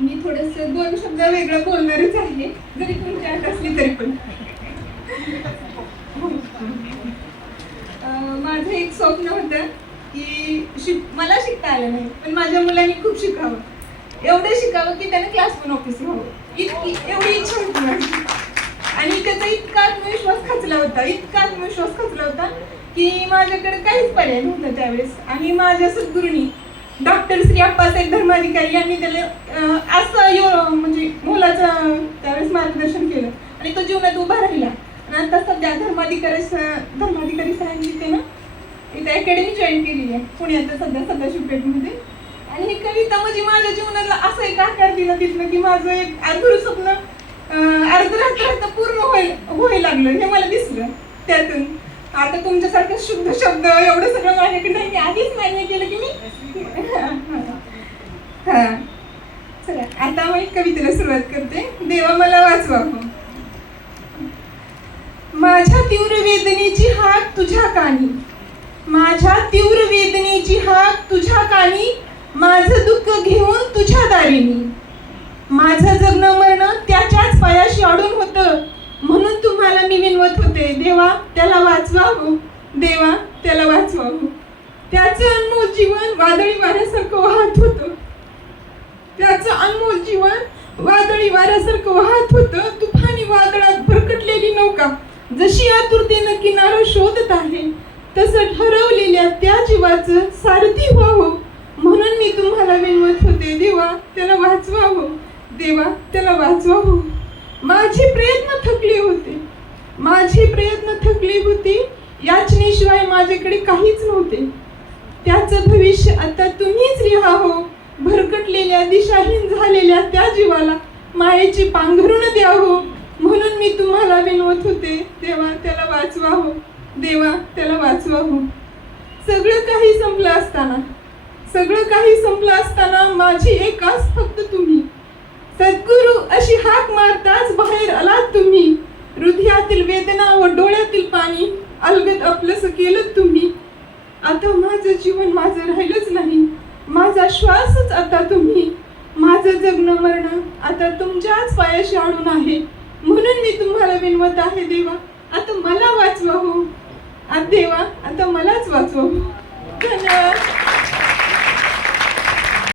मी थोडंसं 2 शब्द वेगळं बोलणारच आहे, जरी तुमची आठ असली तरी पण. माझं एक स्वप्न होतं की मला शिकता आलं नाही, पण माझ्या मुलांनी खूप शिकावं, एवढं शिकावं की त्यानं क्लास 1 ऑफिसर व्हावं, एवढी इच्छा होती माझी. आणि त्याचा इतका आत्मविश्वास खचला होता की माझ्याकडे काहीच पर्याय नव्हता त्यावेळेस. आणि माझ्या सद्गुरूंनी डॉक्टर श्री अप्पासाहेब धर्माधिकारी यांनी त्याला असं म्हणजे मुलाचं त्यावेळेस मार्गदर्शन केलं आणि तो जीवनात उभा राहिला. आणि आता सध्या धर्माधिकारी सरांनी त्यानं इथं अकॅडमी जॉईन केलेली आहे पुण्यात सध्या सदाशिव पेठमध्ये. आणि ही कविता म्हणजे माझ्या जीवनाला असं एक आकार दिला तिथनं की माझं एक अधुरं स्वप्न अर्धरात्र पूर्ण व्हायला लागलं हे मला दिसलं त्यातून. आता तुमच्यासारखं शुद्ध शब्द एवढं सगळं माझ्याकडे नाही, मी आधीच मान्य केलं की मी चला आता मी कवितेला सुरुवात करते. देवा मला वाचवा. माझ्या तीव्र वेदनेची हाक तुझ्या कानी, माझ्या तीव्र वेदनेची हाक तुझ्या कानी, माझं दुःख घेऊन तुझ्या दारीनी. माझं जगणं मरणं त्याच्याच पायाशी अडून होतं, म्हणून तुम्हाला मी विनवत होते. देवा त्याला वाचवा हो, देवा त्याला वाचवा हो. त्याचं अनमोल जीवन वादळी वाऱ्यासारखं वाहत होतं, त्याचं अनमोल जीवन वादळी वाऱ्यासारखं वाहत होतं. तुफानी वादळात भरकटलेली नौका जशी आतुरतेनं किनारा शोधत आहे, तसं ठरवलेल्या त्या जीवाचं सारथी व्हावं, म्हणून मी तुम्हाला विनवत होते. देवा त्याला वाचवा हो, देवा त्याला वाचवा हो. माझे प्रयत्न थकले होते, याचनेशिवाय माझ्याकडे काहीच नव्हते. त्याचं भविष्य आता तुम्हीच लिहा हो. भरकटलेल्या दिशाहीन झालेल्या त्या जीवाला मायेची पांघरुण द्या हो, म्हणून मी तुम्हाला विनवत होते. देवा त्याला वाचवा हो, देवा त्याला वाचवा हो. सगळं काही संपलं असताना माझी एक आस फक्त तुम्ही. सद्गुरू अशी हाक मारताच बाहेर आलात तुम्ही. हृदयातील वेदना व डोळ्यातील पाणी अलगद आपलंसं केलं तुम्ही. आता माझं जीवन माझं राहिलंच नाही, माझा श्वासच आता तुम्ही. माझं जगणं मरणं आता तुमच्याच पायाशी अडून आहे, म्हणून मी तुम्हाला विनवत आहे. देवा आता मला वाचवा हो, देवा आता मलाच वाचवा हो. धन्यवाद.